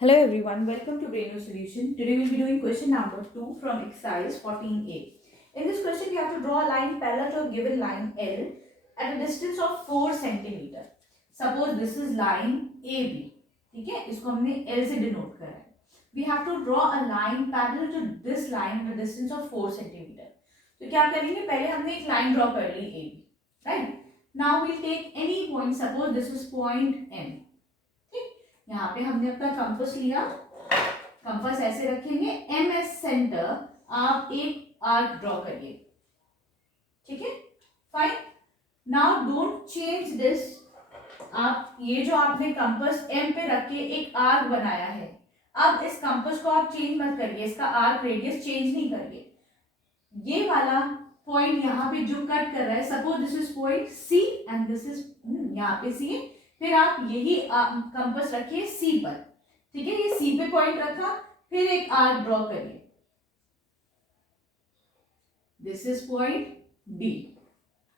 Hello everyone, welcome to Brainwave Solution. Today we'll be doing question number 2 from exercise 14a. In this question you have to draw a line parallel to a given line L at a distance of 4 cm. Suppose this is line AB. ठीक है, इसको हमने L से denote करा है. We have to draw a line parallel to this line at a distance of 4 cm. तो क्या करेंगे, पहले हमने एक लाइन ड्रॉ कर ली AB. Right? Now we'll take any point. Suppose this is point M. यहाँ पे हमने अपना कंपास लिया, कंपास ऐसे रखेंगे, एम एस सेंटर, आप एक आर्क ड्रॉ करिए. ठीक है, fine. Now don't change this. आप ये जो आपने कंपास एम पे रख के एक आर्क बनाया है, अब इस कंपास को आप चेंज मत करिए, इसका आर्क रेडियस चेंज नहीं करिए. ये वाला पॉइंट यहाँ पे जो कट कर रहा है, suppose this is point C and this is यहाँ पे सी, फिर आप यही कंपास रखिए सी पर. ठीक है, ये सी पे पॉइंट रखा, फिर एक आर्क ड्रॉ करिए. This is point D.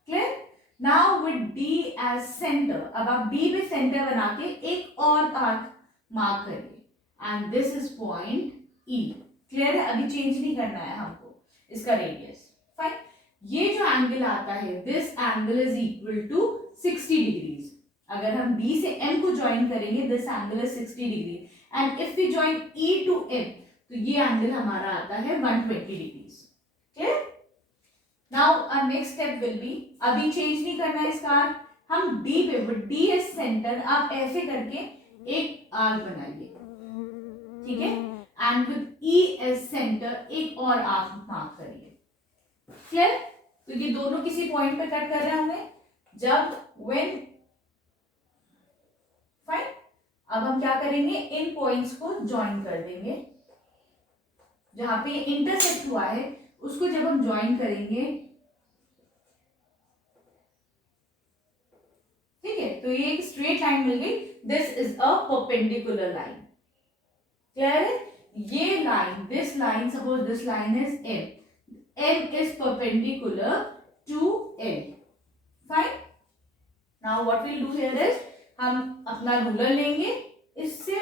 Clear. Now with D as centre, अब आप डी पे सेंटर बना के एक और आर्क मार्क करिए and this is point E. Clear है, अभी चेंज नहीं करना है हमको इसका रेडियस. फाइन. ये जो एंगल आता है, this angle is equal to 60 degrees. अगर हम B से M को ज्वाइन करेंगे, this angle is 60 degree, and if we join E to M, तो ये एंगल हमारा आता है 120 degrees. Clear. Now our next step will be, अभी चेंज नहीं करना है इसका आर्क, हम D पे, विद D एज सेंटर, आप ऐसे करके एक आर्क बनाइए. ठीक है, and with E as centre एक और आर्क मार्क करिए. क्लियर. तो ये दोनों किसी पॉइंट पे कट कर रहे होंगे. जब व्हेन फाइन, अब हम क्या करेंगे, इन पॉइंट्स को ज्वाइन कर देंगे. जहां पे इंटरसेक्ट हुआ है उसको जब हम ज्वाइन करेंगे, ठीक है, तो ये एक स्ट्रेट लाइन मिल गई. This is a perpendicular line. Clear है. ये line, this line, suppose this line is M, M is perpendicular to L. Fine. Now what will do here is, हम अपना रूलर लेंगे, इससे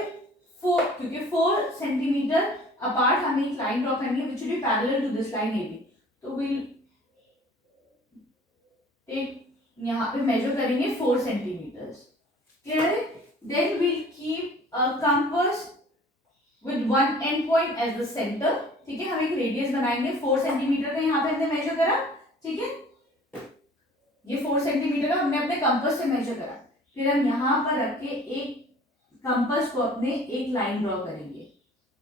4, क्योंकि 4 सेंटीमीटर अपार्ट हमें एक लाइन ड्रॉ करनी है which will be parallel to this line AB. तो विल टेक, यहाँ पे मेजर करेंगे 4 सेंटीमीटर्स. क्लियर है. Then will keep a compass with one end point as the centre. ठीक है, हम एक रेडियस बनाएंगे 4 सेंटीमीटर का, यहाँ पे हमने मेजर करा. ठीक है, ये 4 सेंटीमीटर का हमने अपने कंपास से मेजर करा. फिर हम यहाँ पर रख के एक कंपास को अपने एक लाइन ड्रॉ करेंगे,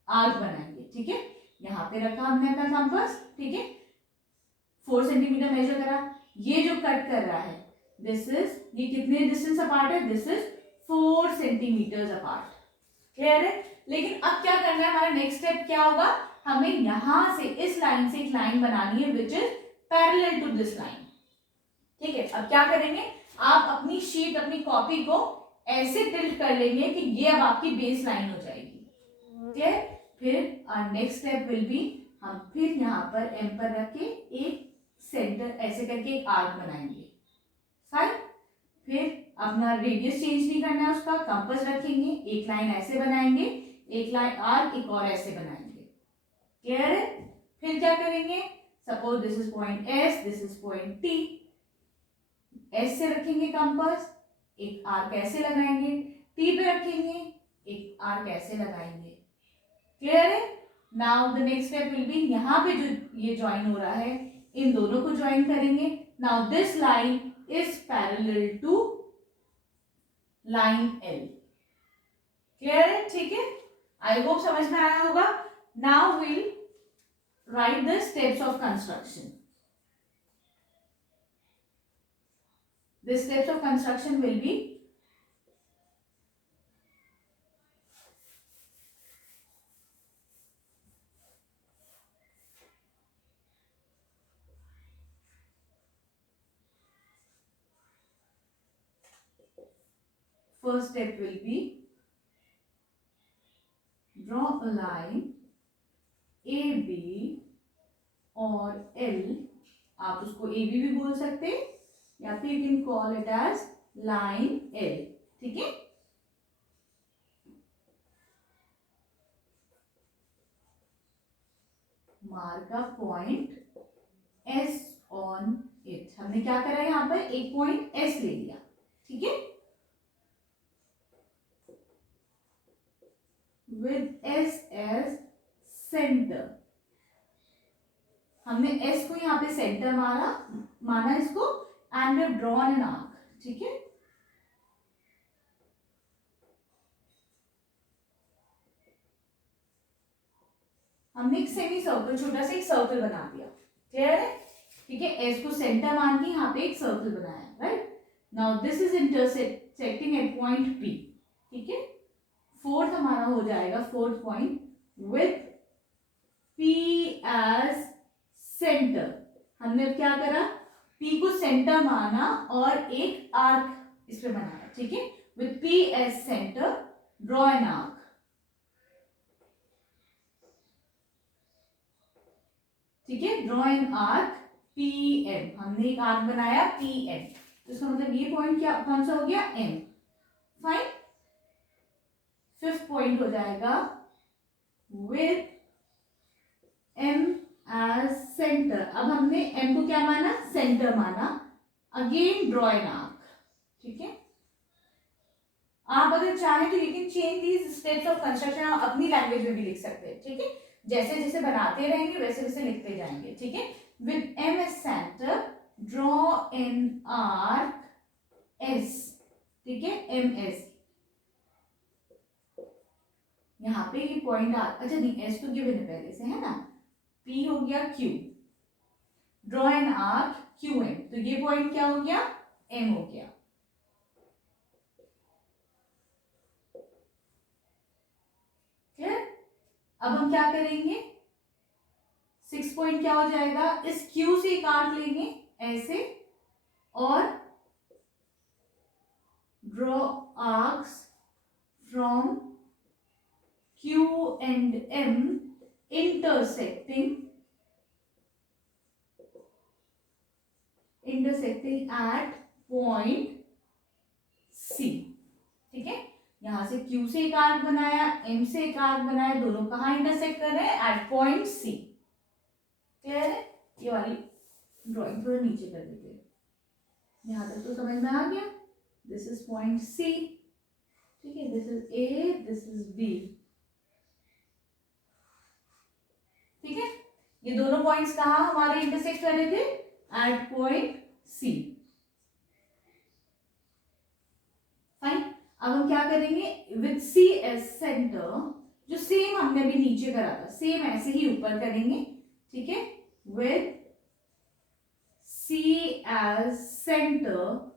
आर्क बनाएंगे. ठीक है, यहाँ पे रखा हमने अपना कंपास. ठीक है, 4 सेंटीमीटर मेजर करा. ये जो कट कर रहा है, दिस इज, ये कितने डिस्टेंस अपार्ट है, this is 4 centimetre apart. Clear है. लेकिन अब क्या करना है, हमारा नेक्स्ट स्टेप क्या होगा, हमें यहां से इस लाइन से एक लाइन बनानी है which is parallel to this line. ठीक है, अब क्या करेंगे, आप अपनी शीट, अपनी कॉपी को ऐसे टिल्ट कर लेंगे कि ये अब आपकी बेस लाइन हो जाएगी. क्लियर. फिर our next step will be, हम फिर यहाँ पर एम पर रख के एक सेंटर ऐसे करके एक आर्क बनाएंगे. फाइन. फिर अपना रेडियस चेंज नहीं करना है उसका, कंपास रखेंगे, एक लाइन ऐसे बनाएंगे, एक लाइन आर्क एक और ऐसे बनाएंगे. क्लियर है. फिर क्या करेंगे, suppose this is point S, this is point T. S से रखेंगे कंपास, एक आर्क ऐसे लगाएंगे, टी पे रखेंगे, एक आर्क ऐसे लगाएंगे. क्लियर है. Now the next step will B, यहाँ पे जो ये ज्वाइन हो रहा है, इन दोनों को ज्वाइन करेंगे. Now this line is parallel to line L. Clear है. ठीक है, आई होप समझ में आया होगा. Now will write the steps of construction. The steps of construction will be, first step will be draw a line AB और L. आप उसको AB भी बोल सकते हैं, या फिर you can call it as line L. ठीक है. Mark a point S on it. हमने क्या करा यहाँ पर, एक पॉइंट एस ले लिया, ठीक है, विद एस एज सेंटर। हमने एस को यहाँ पे सेंटर माना इसको, and we drawn an arc, ठीक है। हमने एक सेमी सर्कल, छोटा सा एक सर्कल बना दिया, क्लियर है, ठीक है। एस को सेंटर मान के यहाँ पे एक सर्कल बनाया, right. Now this is intersecting at point P, ठीक है। फोर्थ हमारा हो जाएगा, fourth point with P as centre. हमने क्या करा, पी को सेंटर माना और एक आर्क इस पे बनाया, ठीक है। With P as centre draw an arc, ठीक है, draw an arc P M. हमने एक आर्क बनाया पी एम, तो इसका मतलब ये पॉइंट क्या, कौन सा हो गया, एम। फाइन। फिफ्थ पॉइंट हो जाएगा विथ एम एज सेंटर। अब हमने एम को क्या माना, सेंटर माना, अगेन ड्रॉ एन आर्क, ठीक है। आप अगर चाहें तो you can change these steps of construction, आप अपनी लैंग्वेज में भी लिख सकते हैं, ठीक है। जैसे जैसे बनाते रहेंगे वैसे वैसे लिखते जाएंगे, ठीक है। With M as centre draw an arc S, ठीक है, एम एस। यहाँ पे ये पॉइंट अच्छा नहीं, एस तो गिवन है पहले से, है ना। पी हो गया Q, draw an arc Q M, तो ये पॉइंट क्या हो गया, एम हो गया, क्लियर। अब हम क्या करेंगे, 6 पॉइंट क्या हो जाएगा, इस क्यू से काट लेंगे ऐसे और draw arcs from Q and M intersecting at point C, ठीक है। यहां से Q से एक आर्क बनाया, M से एक आर्क बनाया, दोनों कहां इंटरसेक्ट कर रहे हैं, एट पॉइंट C, क्लियर है। ये वाली ड्राइंग थोड़ा नीचे कर देते हैं, यहां तक तो समझ में आ गया। दिस इज पॉइंट C, ठीक है, this is A, this is B, ठीक है। ये दोनों पॉइंट्स कहां हमारे इंटरसेक्ट कर रहे थे, एट पॉइंट C। फाइन। अब हम क्या करेंगे, विथ C एज सेंटर, जो सेम हमने अभी नीचे करा था सेम ऐसे ही ऊपर करेंगे, ठीक है। विथ C एज सेंटर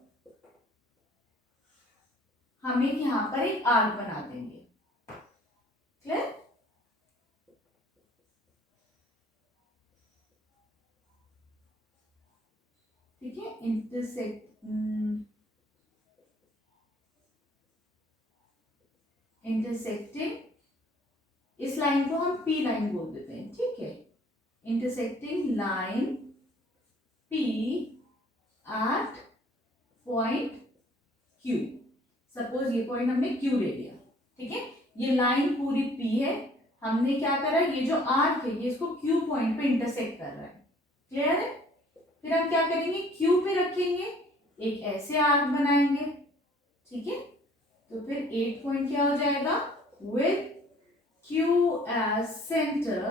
हम एक यहां पर एक आर्क बना देंगे, क्लियर। ठीक है, इंटरसेक्टिंग, इस लाइन को हम P लाइन बोल देते हैं, ठीक है। Intersecting line P at point Q। Suppose ये पॉइंट हमने Q ले लिया, ठीक है। ये लाइन पूरी P है, हमने क्या करा, ये जो आर्क है ये इसको Q पॉइंट पे इंटरसेक्ट कर रहा है, क्लियर है। फिर हम क्या करेंगे, Q पे रखेंगे, एक ऐसे आर्क बनाएंगे, ठीक है। तो फिर 8 पॉइंट क्या हो जाएगा, with Q as centre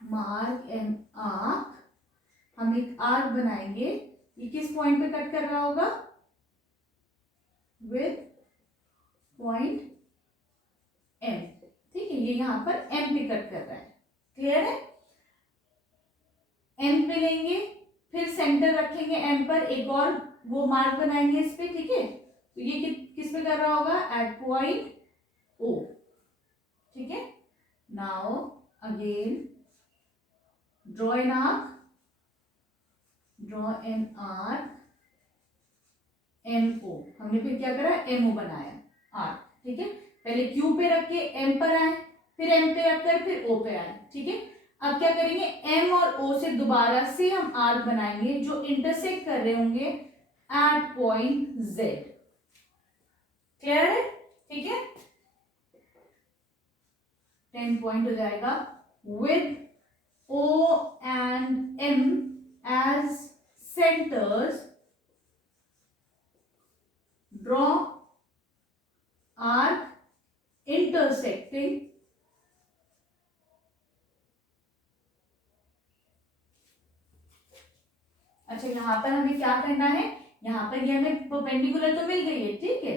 mark an arc. हम एक आर्क बनाएंगे, ये किस पॉइंट पे कट कर रहा होगा, विथ पॉइंट M, ठीक है। ये यहां पर M पे कट कर रहा है, क्लियर है। M पे लेंगे, फिर सेंटर रखेंगे M पर, एक और वो मार्क बनाएंगे इस पे, ठीक है। तो ये किस पे कर रहा होगा, एट पॉइंट O, ठीक है। Now again draw an arc, draw an arc MO। हमने फिर क्या करा, MO बनाया आर्क, ठीक है। पहले Q पे रख के M पर आए, फिर M पे रखकर फिर O पे आए, ठीक है। अब क्या करेंगे, M और O से दोबारा से हम आर्क बनाएंगे जो इंटरसेक्ट कर रहे होंगे एट पॉइंट Z, क्लियर है, ठीक है। 10 पॉइंट हो जाएगा with O and M as centers, draw arc intersecting अच्छा यहाँ पर हमें क्या करना है, यहाँ पर ये हमें परपेंडिकुलर तो मिल गई है, ठीक है,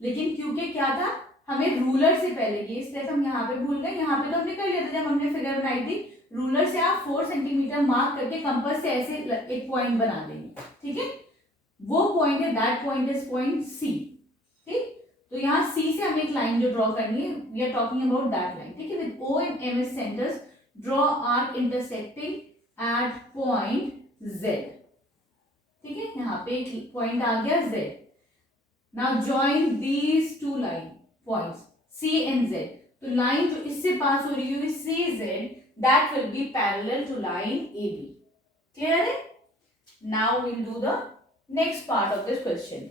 लेकिन क्योंकि क्या था, हमें रूलर से पहले ये स्टेप हम यहाँ पे भूल गए, यहाँ पे तो हमने कर लिया था जब हमने फिगर बनाई थी। रूलर से आप 4 सेंटीमीटर मार्क करके कंपास से ऐसे एक पॉइंट बना देंगे, ठीक है, वो पॉइंट है, that point is point C, ठीक। तो यहाँ सी से हमें एक लाइन जो ड्रॉ करनी है, we are talking about that line, ठीक है, with O and M as centres, draw arc intersecting at point Z, ठीक है, यहाँ पे एक पॉइंट आ गया Z। Now join these two line points C and Z, तो लाइन जो इससे पास हो रही है CZ, that will be parallel to line AB, clear है। Now will do the next part of this question.